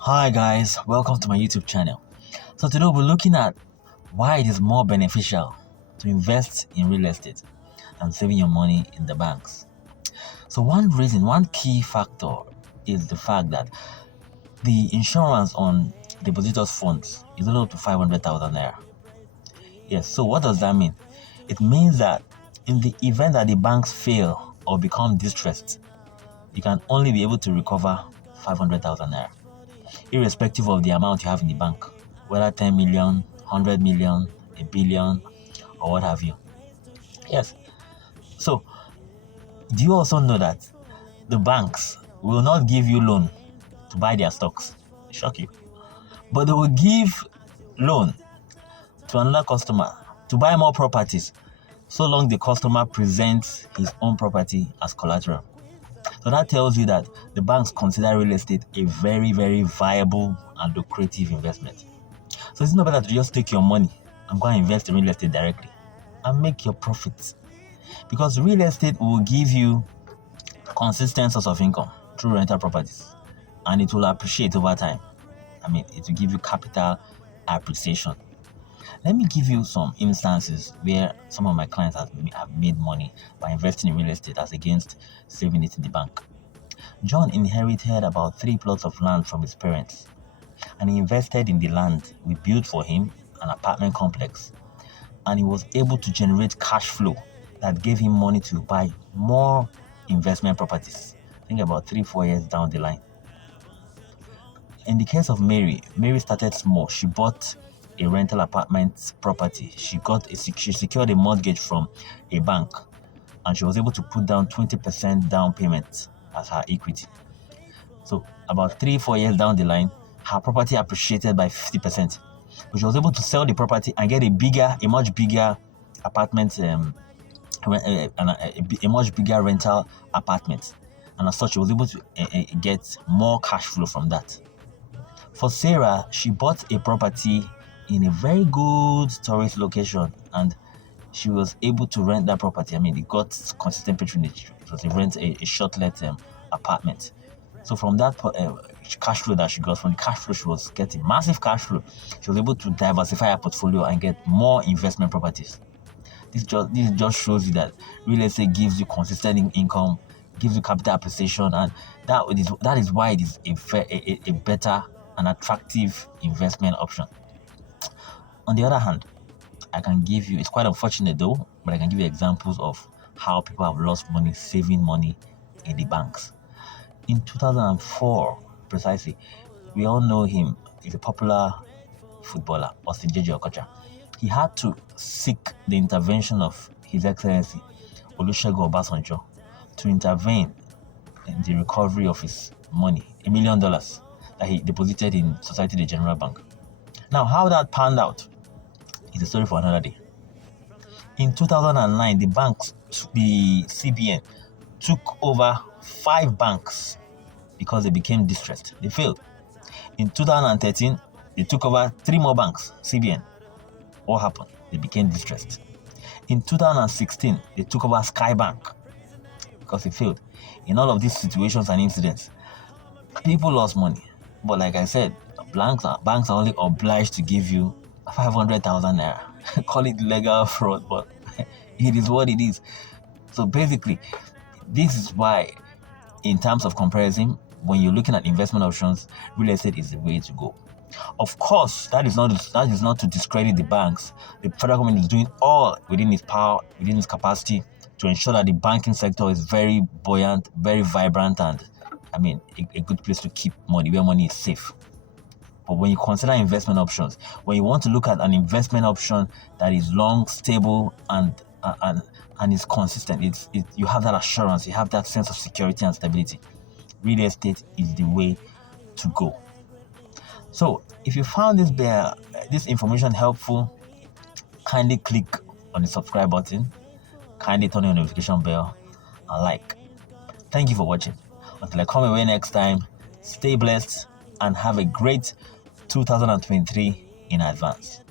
Hi guys, welcome to my YouTube channel. So today we're looking at why it is more beneficial to invest in real estate than saving your money in the banks. So one key factor is the fact that the insurance on depositors' funds is only up to 500,000 naira. Yes, so what does that mean? It means that in the event that the banks fail or become distressed, you can only be able to recover 500,000 naira, irrespective of the amount you have in the bank, whether 10 million, 100 million, a billion, or what have you. Yes. So, do you also know that the banks will not give you loan to buy their stocks? Shock you. But they will give loan to another customer to buy more properties, so long the customer presents his own property as collateral. So that tells you that the banks consider real estate a very, very viable and lucrative investment. So it's not better to just take your money and go and invest in real estate directly and make your profits. Because real estate will give you consistent source of income through rental properties, and it will appreciate over time. It will give you capital appreciation. Let me give you some instances where some of my clients have made money by investing in real estate as against saving it in the bank. John inherited about 3 plots of land from his parents, and he invested in the land. We built for him an apartment complex, and he was able to generate cash flow that gave him money to buy more investment properties. Think about 3-4 years down the line. In the case of Mary started small. She bought a rental apartment property. She secured a mortgage from a bank, and she was able to put down 20% down payment as her equity. So about 3-4 years down the line, her property appreciated by 50%. But she was able to sell the property and get a much bigger apartment, a much bigger rental apartment. And as such, she was able to get more cash flow from that. For Sarah, she bought a property in a very good tourist location, and she was able to rent that property. It got consistent patronage. It was a short-let apartment. So from that cash flow that she got, from the cash flow she was getting, massive cash flow, she was able to diversify her portfolio and get more investment properties. This just shows you that real estate gives you consistent income, gives you capital appreciation, and that is why it is a better and attractive investment option. On the other hand, I can give you, it's quite unfortunate though, but I can give you examples of how people have lost money saving money in the banks. In 2004, precisely, we all know him. He's a popular footballer, Austin Jeje Okocha. He had to seek the intervention of His Excellency Olusegun Obasanjo to intervene in the recovery of his money, $1 million that he deposited in Society de General Bank. Now, how that panned out is a story for another day. In 2009, the CBN took over 5 banks because they became distressed. They failed. In 2013, they took over 3 more banks, CBN. What happened? They became distressed. In 2016, they took over Skybank because they failed. In all of these situations and incidents, people lost money. But like I said, banks are only obliged to give you 500,000 naira. Call it legal fraud, but it is what it is. So basically, this is why, in terms of comparison, when you're looking at investment options, real estate is the way to go. Of course, that is not to discredit the banks. The federal government is doing all within its power, within its capacity, to ensure that the banking sector is very buoyant, very vibrant, and a good place to keep money, where money is safe. But when you consider investment options, when you want to look at an investment option that is long, stable, and is consistent, you have that assurance, you have that sense of security and stability, real estate is the way to go. So if you found this information helpful, kindly click on the subscribe button, kindly turn on the notification bell, and like. Thank you for watching. Until I come away next time, stay blessed and have a great 2023 in advance.